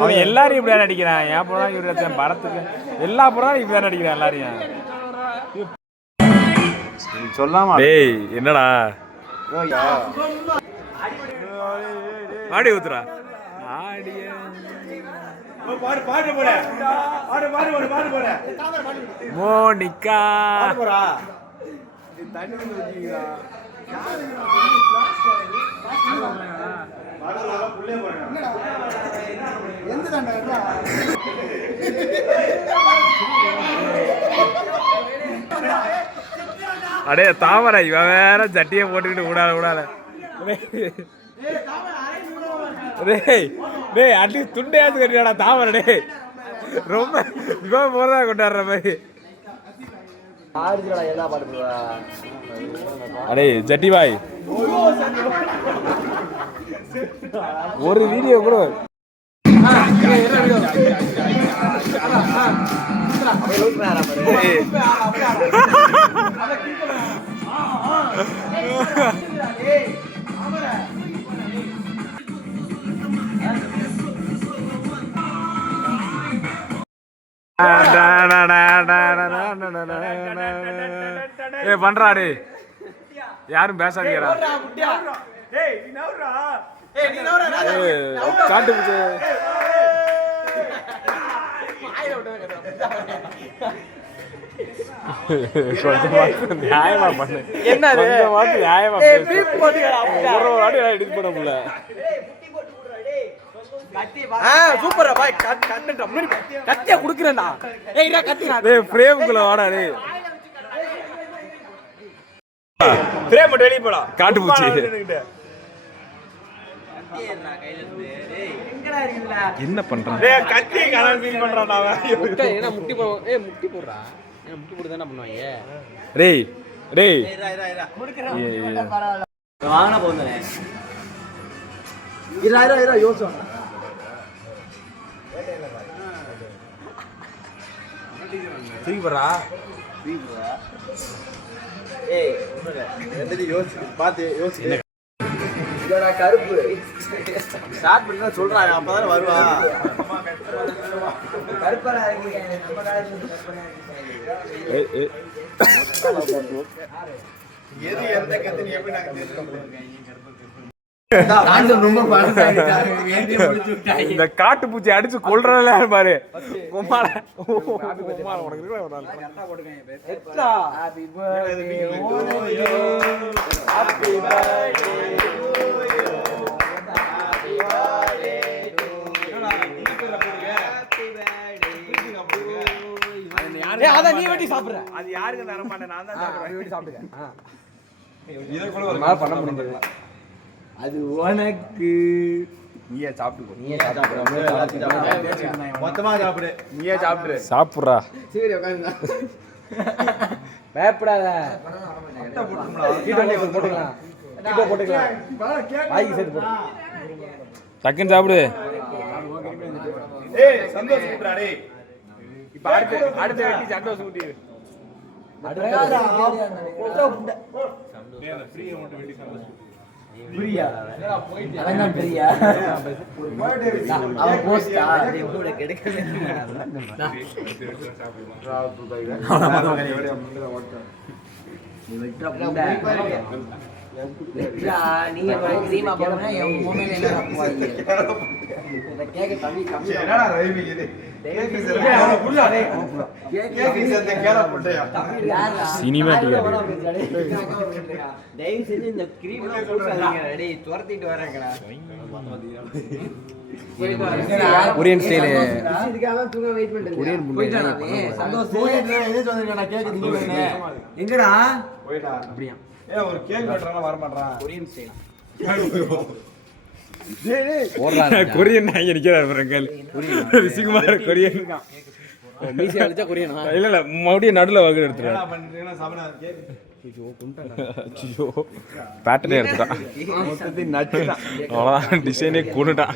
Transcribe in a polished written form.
அவன் எல்லாரையும் இப்படியா நடிக்கிறான். என் படம் இவரு படத்துக்கு எல்லா படம் இப்படியா நடிக்கிறான் எல்லாரையும். சொல்லாமா டேய் என்னடா ஆடி ஊத்துறா ஆடிய மோனிகா அடே தாமரை இவன் வேற சட்டியை போட்டுக்கிட்டு விடாத டேய் டேய் அட்லி துண்டையாவது கட்டியாடா தாமரை டே ரொம்ப இவன் போறதா கொண்டாடுற மாதிரி. அடே ஜட்டி பாய் ஒரு வீடியோ கூட பண்றாடு யாரும் பேசாதீங்கடா. காட்டு நியாயமா பண்ணு. என்ன நியாயமா ஒரு வாட்டி எடிட் பண்ண முடியல. சூப்பரா பாய் கத்தியா குடுக்குறேன்டா. ஏய் கத்தியா டேய் ஃப்ரேம்க்குள்ள வாடா டேய். ஃப்ரேம் மட்டும் வெளிய போடா. காட்டு பூச்சி என்ன பண்றான்? டேய் கத்தி கலர் ஃபீல் பண்றான்டா அவன். என்ன முட்டி போ முட்டி போடுறா. என்ன முட்டி போடு தான பண்ணுவாங்க. டேய் டேய் குடுக்குறேன் பரவாயில்லை வாங்கனா போந்தனே. இர யோசனை தீபரா ஏய் என்னடி யோசி பாத்து யோசி. இதடா கருப்பு ஸ்டார்ட் பண்ணா சொல்றாங்க அப்பதான் வருவா. கருப்பரா இருக்கீங்க நம்ம காலேஜ்ல எது எந்த கத்தி எப்படி நாங்க தெரிஞ்சுக்கணும். இந்த காட்டு பூச்சி அடிச்சு கொல்றதுல பாரு. நீ வெட்டி சாப்பிடுற அது யாருக்கு தர மாட்டேன். நான் தான் சாப்பிடுறேன். பண்ண முடியாது. அது உனக்கு நீயே சாப்பிடு. நீயே சாப்பிடு. மொத்தமா சாப்பிடு. நீயே சாப்பிடு. சாப்பிடுறா. சரி உட்காருங்க. பயப்படாத. போட்டுக்கலாம். போட்டுக்கலாம். வாய்க்கு சேர்த்து போடு. டக்குன்னு சாப்பிடு. ஏய் சந்தோஷ் கூப்பிடுறா டேய். இப்ப அடுத்த வெட்டி சந்தோஷ் கூட்டி. ஃப்ரீ அமௌண்ட் வெட்டி சந்தோஷ் பிரியா அதான் பிரியா அவ போஸ்டா கூட கிடைக்கல. நீங்க கிரீமா போடுங்க என் மொபைல் என்ன போவாங்க. இந்த கேக் தம்பி கம்மி என்னடா ரவி இது கேக் அவன புரியல டேய் கேக் இந்த கேர போட்டயா சினிமாட்டிக் டேய் செஞ்சு இந்த கிரீம்ல போடுறாங்க டேய் துரத்திட்டு வரேங்கடா. கொரியன் ஸ்டைல் இதுக்காக தூங்க வெயிட் பண்ணிட்டு கொரியன் போயிட்டானே சந்தோஷ் போயிட்டே என்ன சொல்றீங்கடா கேக் திங்கறேனே எங்கடா போய்டா அப்படியே ஏ ஒரு கேக் வெட்டறனா வர மாட்டறான் கொரியன் ஸ்டைல் டேய் டேய் ஓடுறானே கொரியன் நாங்க நிக்கறாரு பாருங்க ரிஷிகுமார் கொரியன் மீசி அடிச்சா கொரியனா இல்ல இல்ல மறுபடியும் நடுல வகை எடுத்துறாரு என்ன பண்றீங்கன்னா சபனா கேக் ஐயோ குண்டடா ஐயோ பேட்டர்ன் எடுத்துடா மொத்தத்தை நட்டுடா அவ்வளவுதான் டிசைனே கூடுடா